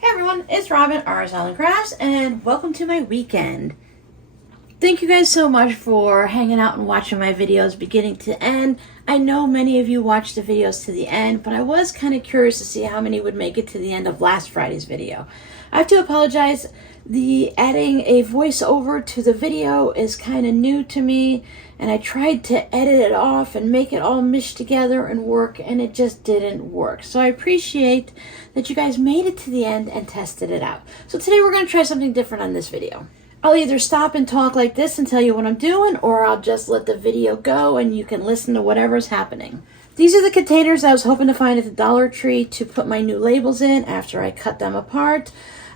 Hey everyone, it's Robin, RsIslandCrafts, and welcome to my weekend. Thank you guys so much for hanging out and watching my videos beginning to end. I know many of you watched the videos to the end, but I was kind of curious to see how many would make it to the end of last Friday's video. I have to apologize. The adding a voiceover to the video is kind of new to me, and I tried to edit it off and make it all mesh together and work, and it just didn't work. So I appreciate that you guys made it to the end and tested it out. So today we're going to try something different on this video. I'll either stop and talk like this and tell you what I'm doing, or I'll just let the video go and you can listen to whatever's happening. These are the containers I was hoping to find at the Dollar Tree to put my new labels in after I cut them apart.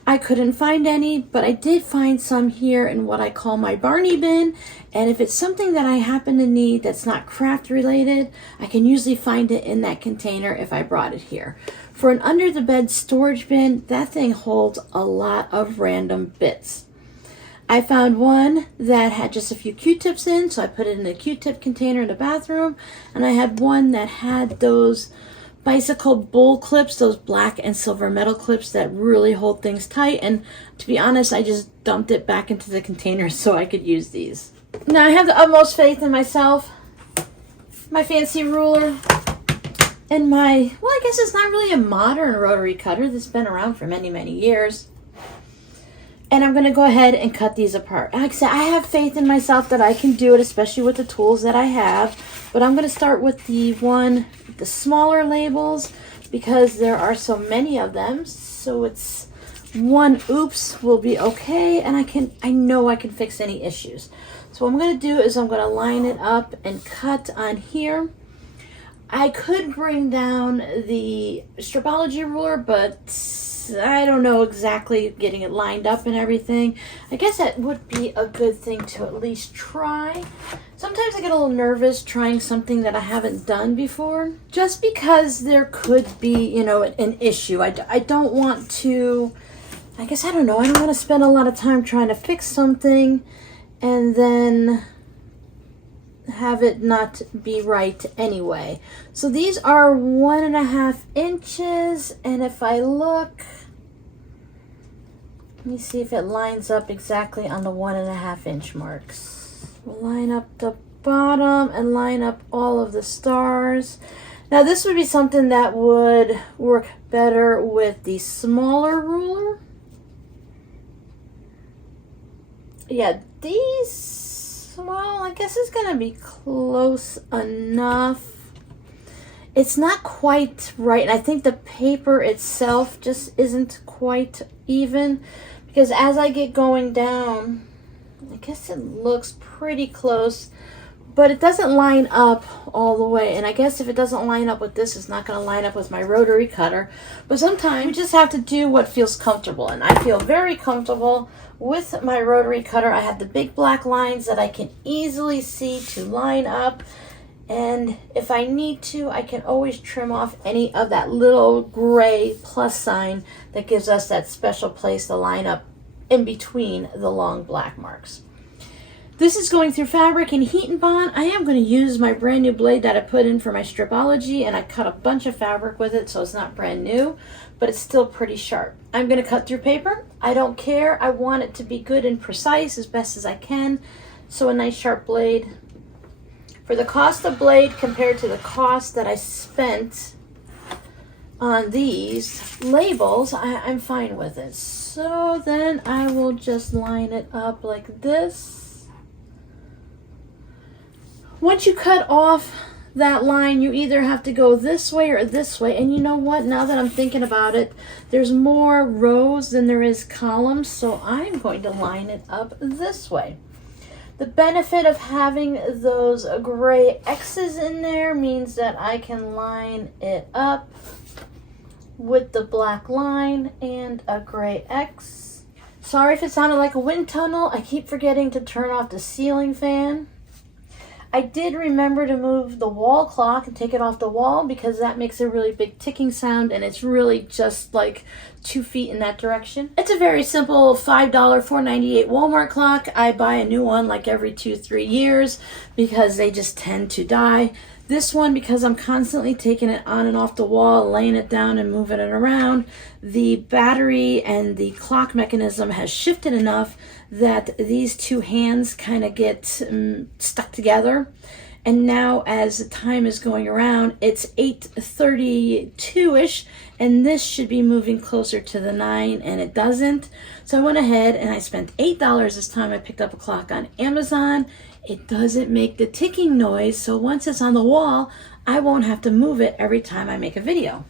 I couldn't find any, but I did find some here in what I call my Barney bin, and if it's something that I happen to need that's not craft related, I can usually find it in that container if I brought it here. For an under the bed storage bin, that thing holds a lot of random bits. I found one that had just a few Q-tips in, so I put it in a Q-tip container in the bathroom, and I had one that had those bicycle bull clips, those black and silver metal clips that really hold things tight, and to be honest, I just dumped it back into the container so I could use these. Now I have the utmost faith in myself, my fancy ruler, and my, well, I guess it's not really a modern rotary cutter that's been around for many, many years. And I'm going to go ahead and cut these apart. Like I said, I have faith in myself that I can do it, especially with the tools that I have. But I'm going to start with the smaller labels, because there are so many of them. So it's one oops will be okay, and I know I can fix any issues. So what I'm going to do is I'm going to line it up and cut on here. I could bring down the Stripology ruler, but I don't know exactly getting it lined up and everything. I guess that would be a good thing to at least try. Sometimes I get a little nervous trying something that I haven't done before, just because there could be, an issue. I don't want to, I don't want to spend a lot of time trying to fix something and then have it not be right anyway. So these are 1.5 inches, and if I look, let me see if it lines up exactly on the 1.5 inch marks. We'll line up the bottom and line up all of the stars. Now this would be something that would work better with the smaller ruler. Yeah, these, well, I guess it's gonna be close enough. It's not quite right, and I think the paper itself just isn't quite even, because as I get going down, I guess it looks pretty close, but it doesn't line up all the way. And I guess if it doesn't line up with this, it's not going to line up with my rotary cutter. But sometimes you just have to do what feels comfortable, and I feel very comfortable with my rotary cutter. I have the big black lines that I can easily see to line up, and if I need to, I can always trim off any of that little gray plus sign that gives us that special place to line up in between the long black marks. This is going through fabric and heat and bond. I am going to use my brand new blade that I put in for my Stripology, and I cut a bunch of fabric with it, so it's not brand new, but it's still pretty sharp. I'm going to cut through paper. I don't care. I want it to be good and precise as best as I can, so a nice sharp blade. For the cost of blade compared to the cost that I spent on these labels, I'm fine with it. So then I will just line it up like this. Once you cut off that line, you either have to go this way or this way. And you know what? Now that I'm thinking about it, there's more rows than there is columns, so I'm going to line it up this way. The benefit of having those gray X's in there means that I can line it up with the black line and a gray X. Sorry if it sounded like a wind tunnel. I keep forgetting to turn off the ceiling fan. I did remember to move the wall clock and take it off the wall, because that makes a really big ticking sound, and it's really just like 2 feet in that direction. It's a very simple $5, $4.98 Walmart clock. I buy a new one like every 2-3 years because they just tend to die. This one, because I'm constantly taking it on and off the wall, laying it down and moving it around, the battery and the clock mechanism has shifted enough that these two hands kind of get stuck together. And now as the time is going around, it's 8:32-ish, and this should be moving closer to the 9, and it doesn't. So I went ahead and I spent $8 this time. I picked up a clock on Amazon. It doesn't make the ticking noise, so once it's on the wall, I won't have to move it every time I make a video.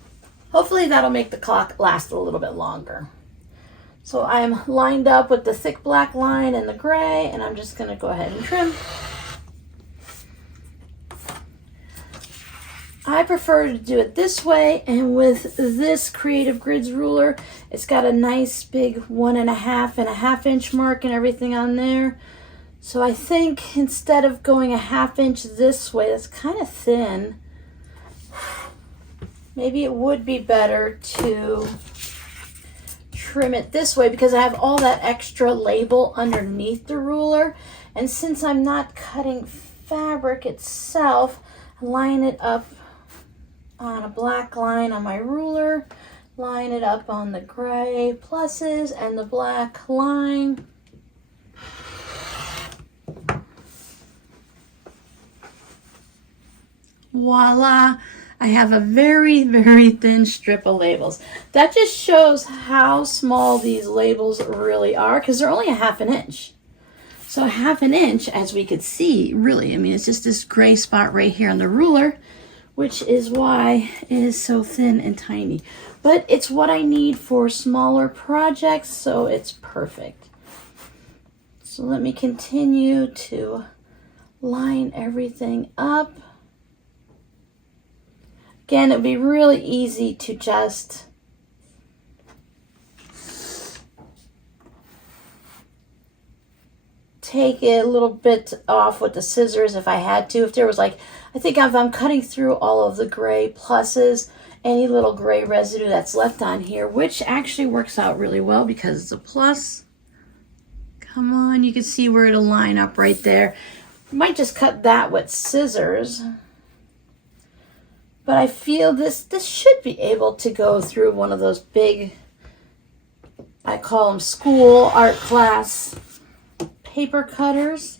Hopefully that'll make the clock last a little bit longer. So I'm lined up with the thick black line and the gray, and I'm just gonna go ahead and trim. I prefer to do it this way, and with this Creative Grids ruler, it's got a nice big 1.5 inch mark and everything on there. So I think instead of going a 1/2 inch this way, that's kind of thin, maybe it would be better to trim it this way, because I have all that extra label underneath the ruler. And since I'm not cutting fabric itself, I line it up on a black line on my ruler, line it up on the gray pluses and the black line. Voila! I have a very, very thin strip of labels. That just shows how small these labels really are, because they're only a 1/2 inch. So a 1/2 inch, as we could see, really, I mean, it's just this gray spot right here on the ruler, which is why it is so thin and tiny. But it's what I need for smaller projects, so it's perfect. So let me continue to line everything up. Again, it would be really easy to just take it a little bit off with the scissors if I had to. If there was like, I think if I'm cutting through all of the gray pluses, any little gray residue that's left on here, which actually works out really well because it's a plus. Come on, you can see where it'll line up right there. I might just cut that with scissors. But I feel this should be able to go through one of those big, I call them school art class paper cutters.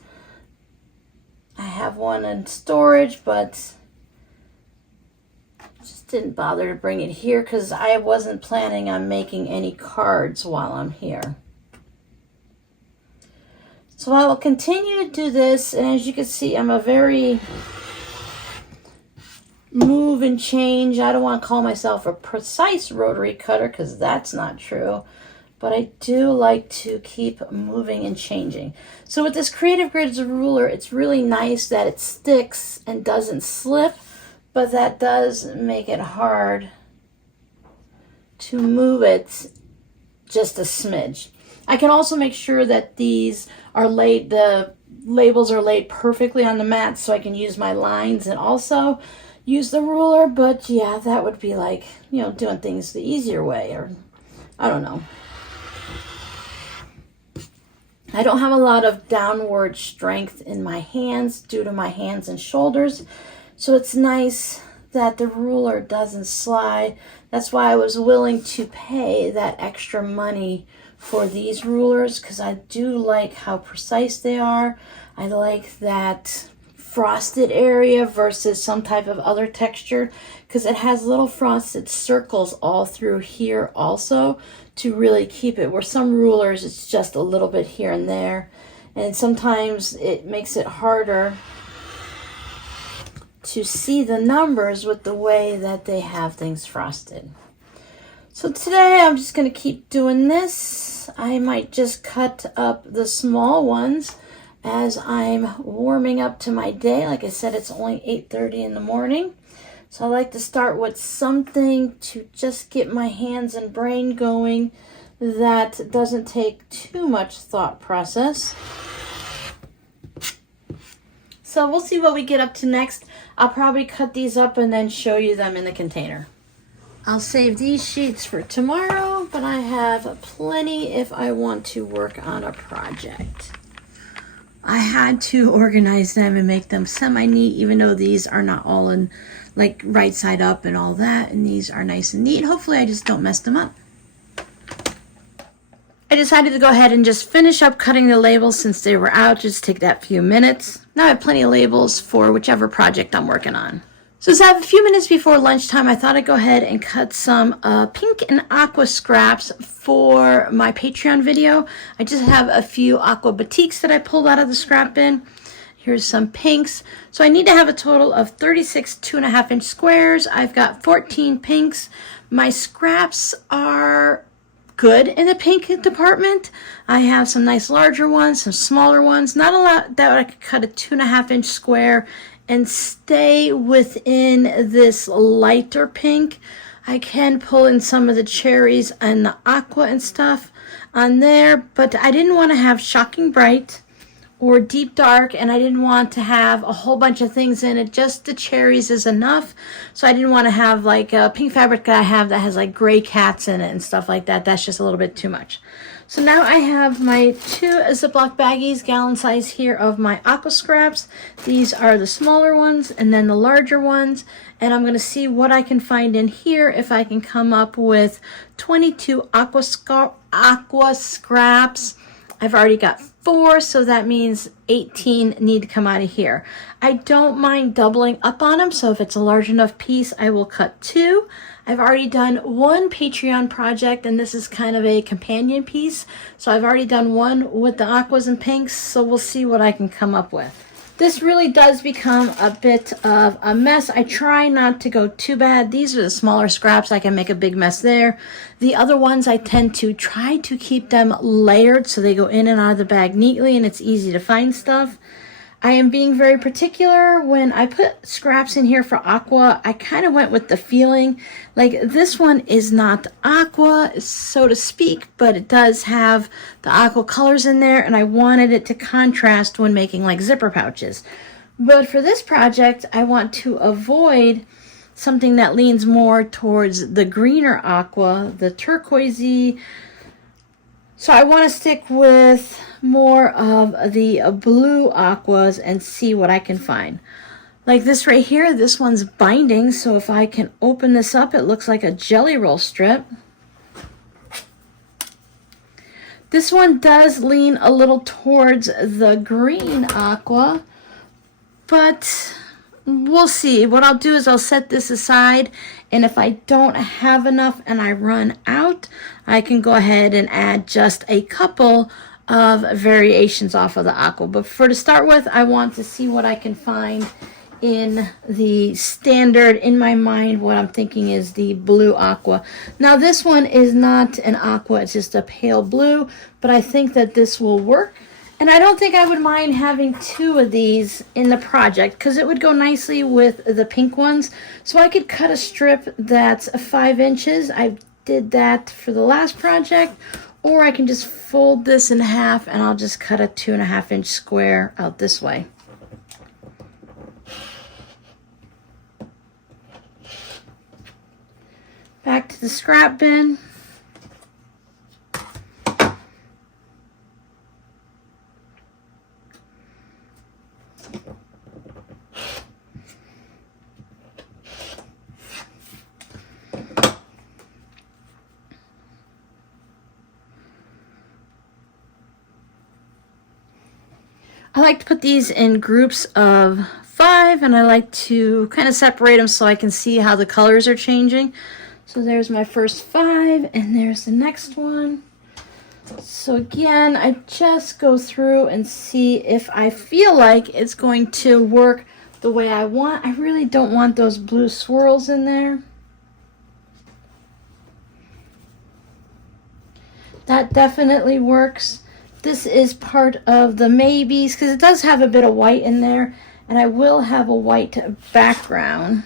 I have one in storage, but just didn't bother to bring it here because I wasn't planning on making any cards while I'm here. So I will continue to do this, and as you can see, I'm a very move and change. I don't want to call myself a precise rotary cutter because that's not true, but I do like to keep moving and changing. So with this Creative Grids ruler, it's really nice that it sticks and doesn't slip, but that does make it hard to move it just a smidge. I can also make sure that these are laid, the labels are laid perfectly on the mat so I can use my lines and also use the ruler, but yeah, that would be like, you know, doing things the easier way, or I don't know. I don't have a lot of downward strength in my hands due to my hands and shoulders, so it's nice that the ruler doesn't slide. That's why I was willing to pay that extra money for these rulers, because I do like how precise they are. I like that frosted area versus some type of other texture, because it has little frosted circles all through here also to really keep it, where some rulers it's just a little bit here and there, and sometimes it makes it harder to see the numbers with the way that they have things frosted. So today I'm just going to keep doing this. I might just cut up the small ones as I'm warming up to my day. Like I said, it's only 8:30 in the morning. So I like to start with something to just get my hands and brain going that doesn't take too much thought process. So we'll see what we get up to next. I'll probably cut these up and then show you them in the container. I'll save these sheets for tomorrow, but I have plenty if I want to work on a project. I had to organize them and make them semi-neat, even though these are not all in like right side up and all that, and these are nice and neat. Hopefully I just don't mess them up. I decided to go ahead and just finish up cutting the labels since they were out. Just take that few minutes. Now I have plenty of labels for whichever project I'm working on. So as I have a few minutes before lunchtime, I thought I'd go ahead and cut some pink and aqua scraps for my Patreon video. I just have a few aqua batiks that I pulled out of the scrap bin. Here's some pinks. So I need to have a total of 36 2.5-inch squares. I've got 14 pinks. My scraps are good in the pink department. I have some nice larger ones, some smaller ones. Not a lot that I could cut a 2.5-inch square and stay within this lighter pink. I can pull in some of the cherries and the aqua and stuff on there, but I didn't want to have shocking bright or deep dark, and I didn't want to have a whole bunch of things in it. Just the cherries is enough. So I didn't want to have like a pink fabric that I have that has like gray cats in it and stuff like that. That's just a little bit too much. So now I have my 2 Ziploc baggies, gallon size here, of my aqua scraps. These are the smaller ones and then the larger ones. And I'm going to see what I can find in here, if I can come up with 22 aqua scraps. I've already got 4, so that means 18 need to come out of here. I don't mind doubling up on them, so if it's a large enough piece, I will cut 2. I've already done 1 Patreon project, and this is kind of a companion piece. So I've already done 1 with the aquas and pinks, so we'll see what I can come up with. This really does become a bit of a mess. I try not to go too bad. These are the smaller scraps. I can make a big mess there. The other ones, I tend to try to keep them layered so they go in and out of the bag neatly and it's easy to find stuff. I am being very particular when I put scraps in here for aqua. I kind of went with the feeling. Like, this one is not aqua, so to speak, but it does have the aqua colors in there, and I wanted it to contrast when making like zipper pouches. But for this project, I want to avoid something that leans more towards the greener aqua, the turquoisey. So I want to stick with more of the blue aquas and see what I can find. Like this right here, this one's binding, so if I can open this up, it looks like a jelly roll strip. This one does lean a little towards the green aqua, but we'll see. What I'll do is I'll set this aside, and if I don't have enough and I run out, I can go ahead and add just a couple of variations off of the aqua. But for to start with, I want to see what I can find in the standard. In my mind, what I'm thinking is the blue aqua. Now this one is not an aqua, it's just a pale blue, but I think that this will work. And I don't think I would mind having 2 of these in the project because it would go nicely with the pink ones. So I could cut a strip that's 5 inches. I did that for the last project. Or I can just fold this in half and I'll just cut a 2.5-inch square out this way. Back to the scrap bin. I like to put these in groups of 5, and I like to kind of separate them so I can see how the colors are changing. So there's my first 5, and there's the next one. So again, I just go through and see if I feel like it's going to work the way I want. I really don't want those blue swirls in there. That definitely works. This is part of the maybes because it does have a bit of white in there, and I will have a white background.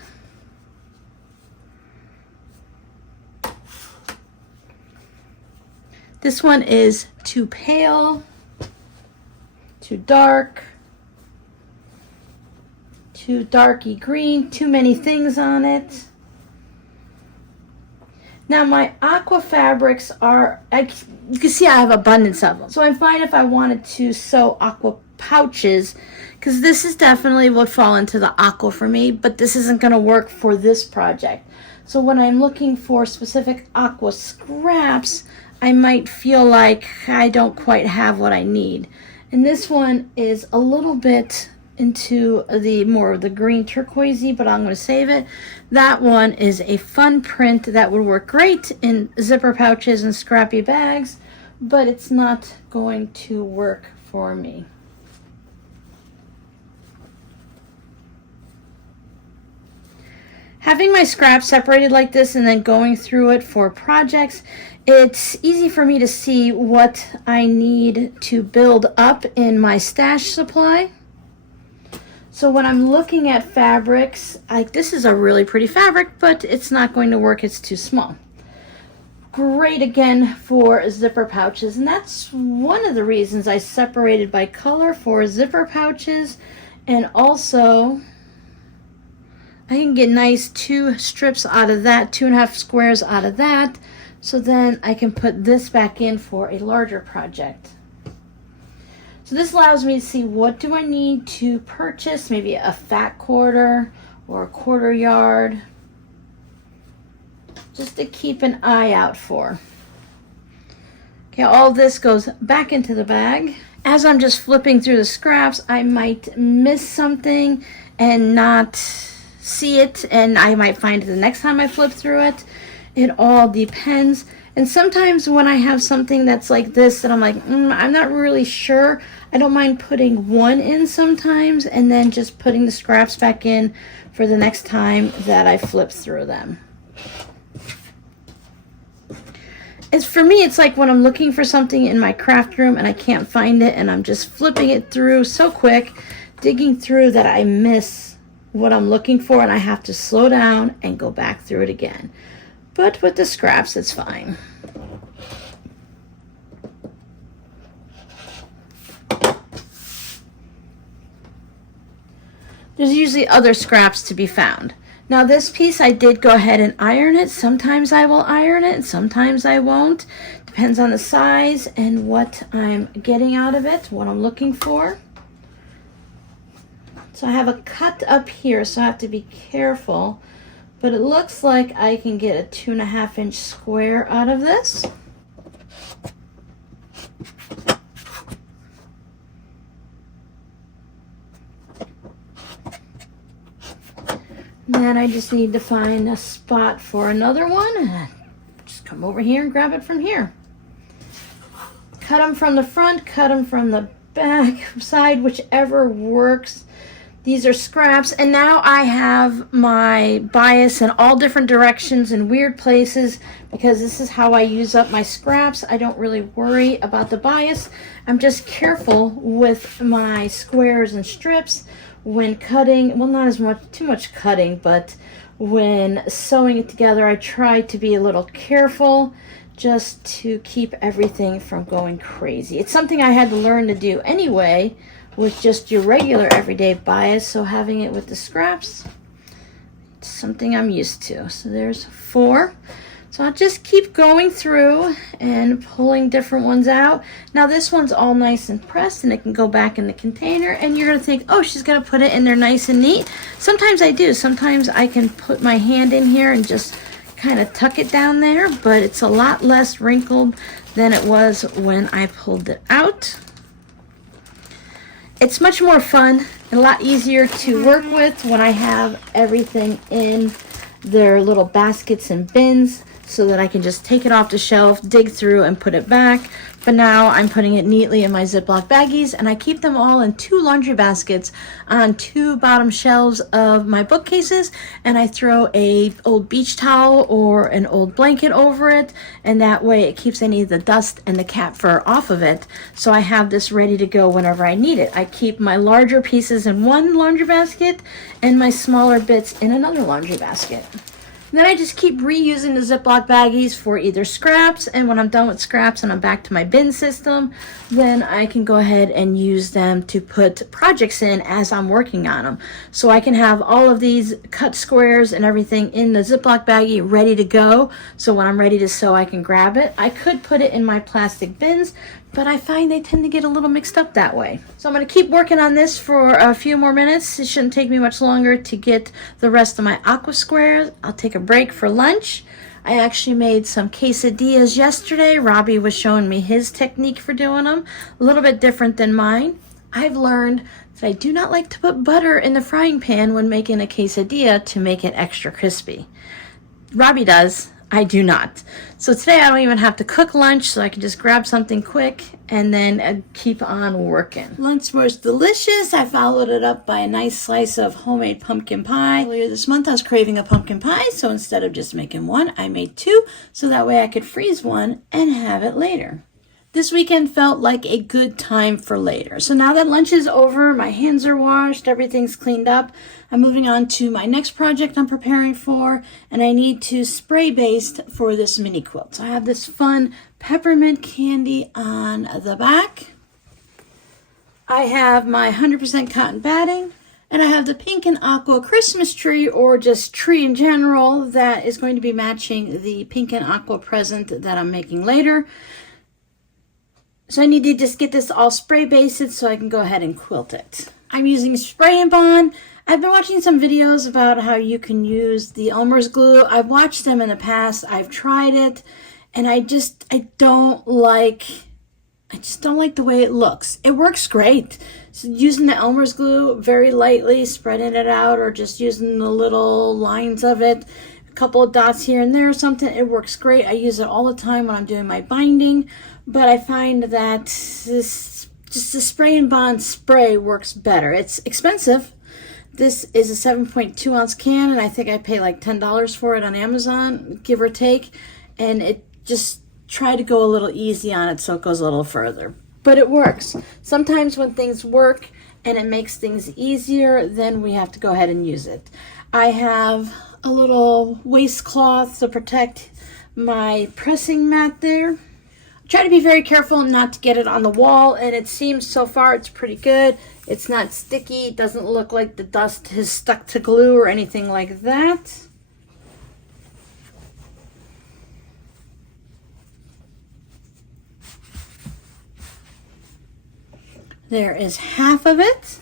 This one is too pale, too dark, too darky green, too many things on it. Now my aqua fabrics are, you can see I have abundance of them. So I'm fine if I wanted to sew aqua pouches, because this is definitely would fall into the aqua for me, but this isn't going to work for this project. So when I'm looking for specific aqua scraps, I might feel like I don't quite have what I need. And this one is a little bit into the more of the green turquoisey, but I'm going to save it. That one is a fun print that would work great in zipper pouches and scrappy bags, but it's not going to work for me. Having my scraps separated like this and then going through it for projects, it's easy for me to see what I need to build up in my stash supply. So when I'm looking at fabrics, this is a really pretty fabric, but it's not going to work, it's too small. Great again for zipper pouches, and that's one of the reasons I separated by color for zipper pouches. And also I can get nice 2 strips out of that, 2.5 squares out of that, so then I can put this back in for a larger project. So this allows me to see what do I need to purchase, maybe a fat quarter or a quarter yard, just to keep an eye out for. Okay, all this goes back into the bag. As I'm just flipping through the scraps, I might miss something and not see it, and I might find it the next time I flip through it. It all depends. And sometimes when I have something that's like this that I'm like, I'm not really sure, I don't mind putting one in sometimes and then just putting the scraps back in for the next time that I flip through them. For me, it's like when I'm looking for something in my craft room and I can't find it, and I'm just flipping it through so quick, digging through, that I miss what I'm looking for and I have to slow down and go back through it again. But with the scraps, it's fine. There's usually other scraps to be found. Now this piece, I did go ahead and iron it. Sometimes I will iron it and sometimes I won't. Depends on the size and what I'm getting out of it, what I'm looking for. So I have a cut up here, so I have to be careful. But it looks like I can get a 2.5 inch square out of this. Then I just need to find a spot for another one. Just come over here and grab it from here. Cut them from the front, cut them from the back side, whichever works. These are scraps, and now I have my bias in all different directions and weird places because this is how I use up my scraps. I don't really worry about the bias. I'm just careful with my squares and strips when cutting. Well, not as much, too much cutting, but when sewing it together, I try to be a little careful just to keep everything from going crazy. It's something I had to learn to do anyway with just your regular everyday bias, so having it with the scraps, it's something I'm used to. So there's 4. So I'll just keep going through and pulling different ones out. Now this one's all nice and pressed and it can go back in the container, and you're gonna think, oh, she's gonna put it in there nice and neat. Sometimes I do. Sometimes I can put my hand in here and just kind of tuck it down there, but it's a lot less wrinkled than it was when I pulled it out. It's much more fun and a lot easier to work with when I have everything in their little baskets and bins, so that I can just take it off the shelf, dig through, and put it back. But now I'm putting it neatly in my Ziploc baggies, and I keep them all in 2 laundry baskets on 2 bottom shelves of my bookcases, and I throw a old beach towel or an old blanket over it, and that way it keeps any of the dust and the cat fur off of it. So I have this ready to go whenever I need it. I keep my larger pieces in one laundry basket and my smaller bits in another laundry basket. Then I just keep reusing the Ziploc baggies for either scraps, and when I'm done with scraps and I'm back to my bin system, then I can go ahead and use them to put projects in as I'm working on them. So I can have all of these cut squares and everything in the Ziploc baggie ready to go, so when I'm ready to sew I can grab it. I could put it in my plastic bins, but I find they tend to get a little mixed up that way. So I'm going to keep working on this for a few more minutes. It shouldn't take me much longer to get the rest of my aqua squares. I'll take a break for lunch. I actually made some quesadillas yesterday. Robbie was showing me his technique for doing them. A little bit different than mine. I've learned that I do not like to put butter in the frying pan when making a quesadilla to make it extra crispy. Robbie does. I do not. So today I don't even have to cook lunch, so I can just grab something quick and then keep on working. Lunch was delicious. I followed it up by a nice slice of homemade pumpkin pie. Earlier this month I was craving a pumpkin pie, so instead of just making one, I made two, so that way I could freeze one and have it later. This weekend felt like a good time for later. So now that lunch is over, my hands are washed, everything's cleaned up, I'm moving on to my next project I'm preparing for, and I need to spray baste for this mini quilt. So I have this fun peppermint candy on the back. I have my 100% cotton batting, and I have the pink and aqua Christmas tree, or just tree in general, that is going to be matching the pink and aqua present that I'm making later. So I need to just get this all spray basted so I can go ahead and quilt it. I'm using spray and bond. I've been watching some videos about how you can use the Elmer's glue. I've watched them in the past. I've tried it, and I don't like the way it looks. It works great. So using the Elmer's glue very lightly, spreading it out, or just using the little lines of it, a couple of dots here and there or something, it works great. I use it all the time when I'm doing my binding. But I find that just the spray and bond spray works better. It's expensive. This is a 7.2 ounce can, and I think I pay like $10 for it on Amazon, give or take. And it just try to go a little easy on it so it goes a little further. But it works. Sometimes when things work and it makes things easier, then we have to go ahead and use it. I have a little waistcloth to protect my pressing mat there. Try to be very careful not to get it on the wall, and it seems so far it's pretty good. It's not sticky. It doesn't look like the dust has stuck to glue or anything like that. There is half of it.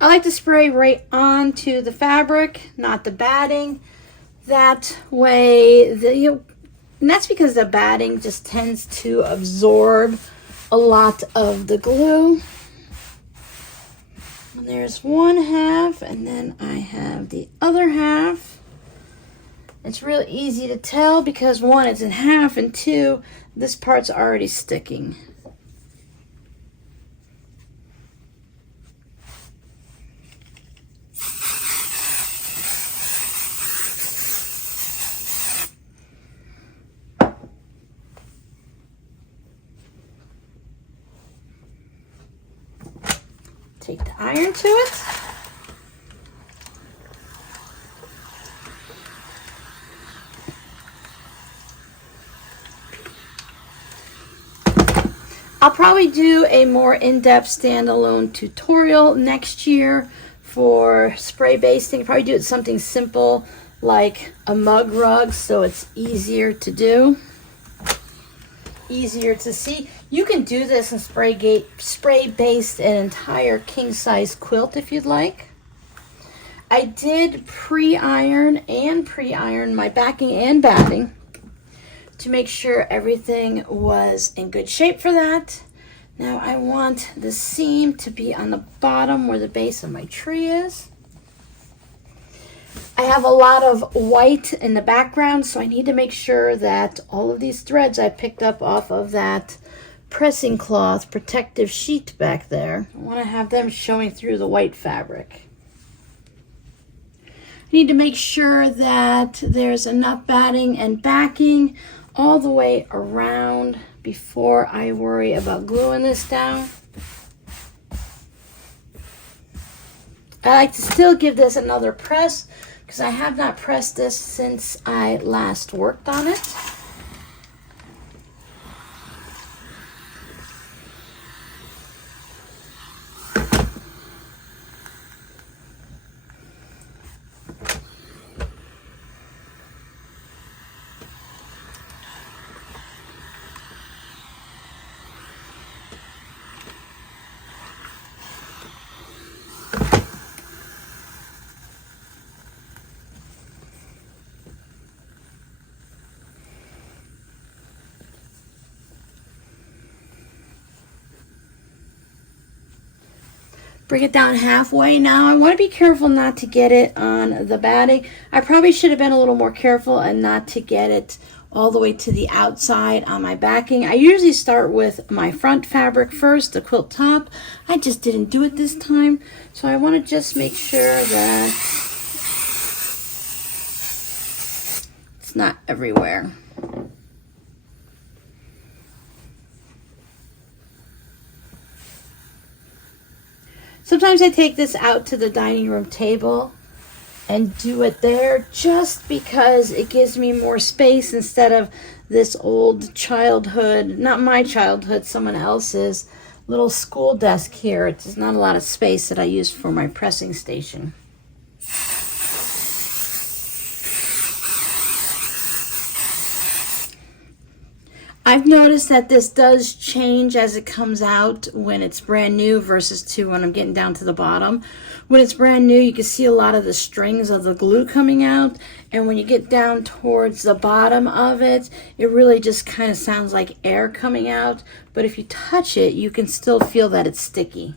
I like to spray right onto the fabric, not the batting. That way, and that's because the batting just tends to absorb a lot of the glue. And there's one half, and then I have the other half. It's real easy to tell because one, it's in half, and two, this part's already sticking. Take the iron to it. I'll probably do a more in-depth standalone tutorial next year for spray basting. Probably do it something simple like a mug rug so it's easier to do, easier to see. You can do this and spray baste an entire king-size quilt if you'd like. I did pre-iron my backing and batting to make sure everything was in good shape for that. Now I want the seam to be on the bottom where the base of my tree is. I have a lot of white in the background, so I need to make sure that all of these threads I picked up off of that pressing cloth protective sheet back there, I want to have them showing through the white fabric. I need to make sure that there's enough batting and backing all the way around before I worry about gluing this down. I like to still give this another press because I have not pressed this since I last worked on it. Bring it down halfway. Now I want to be careful not to get it on the batting. I probably should have been a little more careful and not to get it all the way to the outside on my backing. I usually start with my front fabric first, the quilt top. I just didn't do it this time. So I want to just make sure that it's not everywhere. Sometimes I take this out to the dining room table and do it there just because it gives me more space instead of this old childhood, not my childhood, someone else's little school desk here. There's not a lot of space that I use for my pressing station. I've noticed that this does change as it comes out when it's brand new versus to when I'm getting down to the bottom. When it's brand new, you can see a lot of the strings of the glue coming out. And when you get down towards the bottom of it, it really just kind of sounds like air coming out. But if you touch it, you can still feel that it's sticky.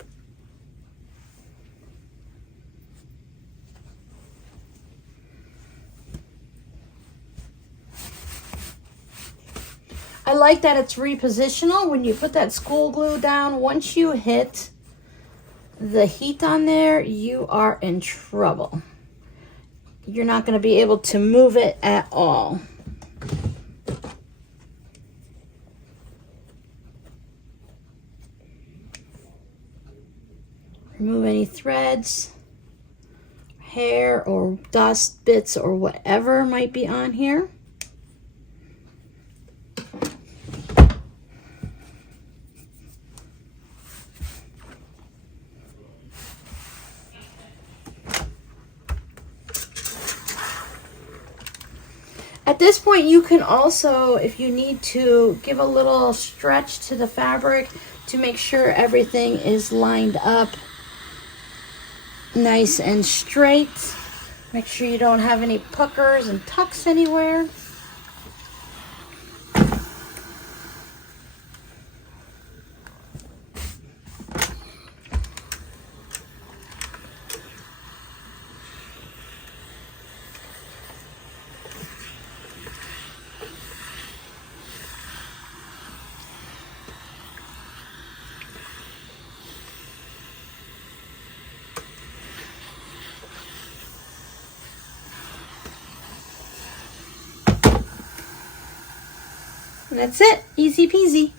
I like that it's repositional. When you put that school glue down, once you hit the heat on there, you are in trouble. You're not going to be able to move it at all. Remove any threads, hair, or dust bits, or whatever might be on here. At this point, you can also, if you need to, give a little stretch to the fabric to make sure everything is lined up nice and straight. Make sure you don't have any puckers and tucks anywhere. And that's it, easy peasy.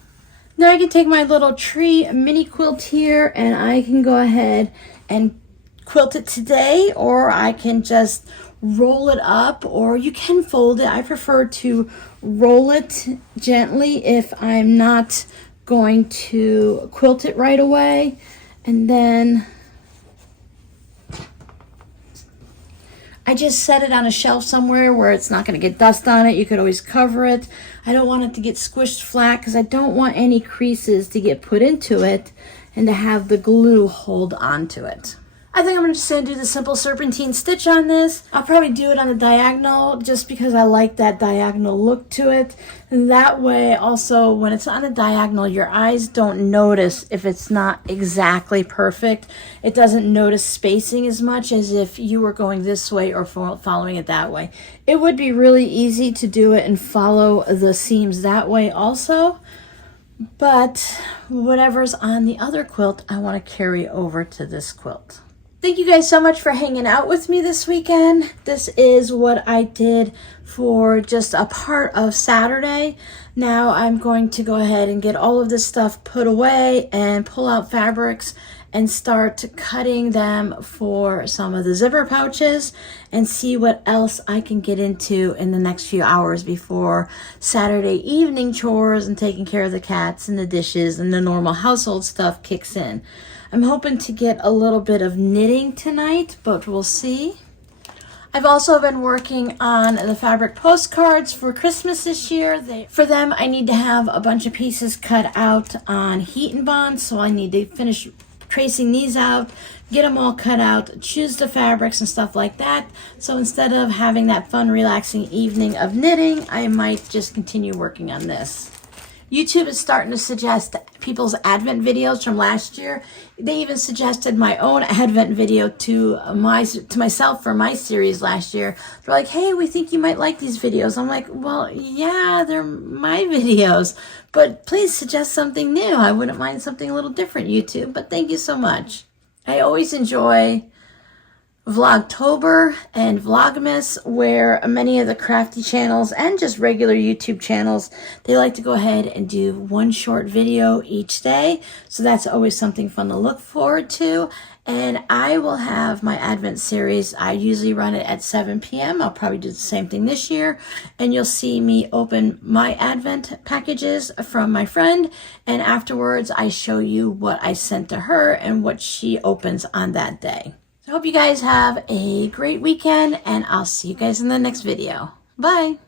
Now I can take my little tree mini quilt here and I can go ahead and quilt it today, or I can just roll it up, or you can fold it. I prefer to roll it gently if I'm not going to quilt it right away. And then I just set it on a shelf somewhere where it's not going to get dust on it. You could always cover it. I don't want it to get squished flat because I don't want any creases to get put into it and to have the glue hold on to it. I think I'm just going to do the simple serpentine stitch on this. I'll probably do it on the diagonal just because I like that diagonal look to it. And that way also when it's on a diagonal, your eyes don't notice if it's not exactly perfect. It doesn't notice spacing as much as if you were going this way or following it that way. It would be really easy to do it and follow the seams that way also. But whatever's on the other quilt, I want to carry over to this quilt. Thank you guys so much for hanging out with me this weekend. This is what I did for just a part of Saturday. Now I'm going to go ahead and get all of this stuff put away and pull out fabrics and start cutting them for some of the zipper pouches and see what else I can get into in the next few hours before Saturday evening chores and taking care of the cats and the dishes and the normal household stuff kicks in. I'm hoping to get a little bit of knitting tonight, but we'll see. I've also been working on the fabric postcards for Christmas this year. For them, I need to have a bunch of pieces cut out on heat and bond, so I need to finish tracing these out, get them all cut out, choose the fabrics and stuff like that. So instead of having that fun, relaxing evening of knitting, I might just continue working on this. YouTube is starting to suggest people's Advent videos from last year. They even suggested my own Advent video to myself for my series last year. They're like, hey, we think you might like these videos. I'm like, well, yeah, they're my videos, but please suggest something new. I wouldn't mind something a little different, YouTube, but thank you so much. I always enjoy Vlogtober and Vlogmas, where many of the crafty channels and just regular YouTube channels, they like to go ahead and do one short video each day. So that's always something fun to look forward to. And I will have my Advent series. I usually run it at 7 p.m. I'll probably do the same thing this year. And you'll see me open my Advent packages from my friend. And afterwards, I show you what I sent to her and what she opens on that day. I hope you guys have a great weekend, and I'll see you guys in the next video. Bye.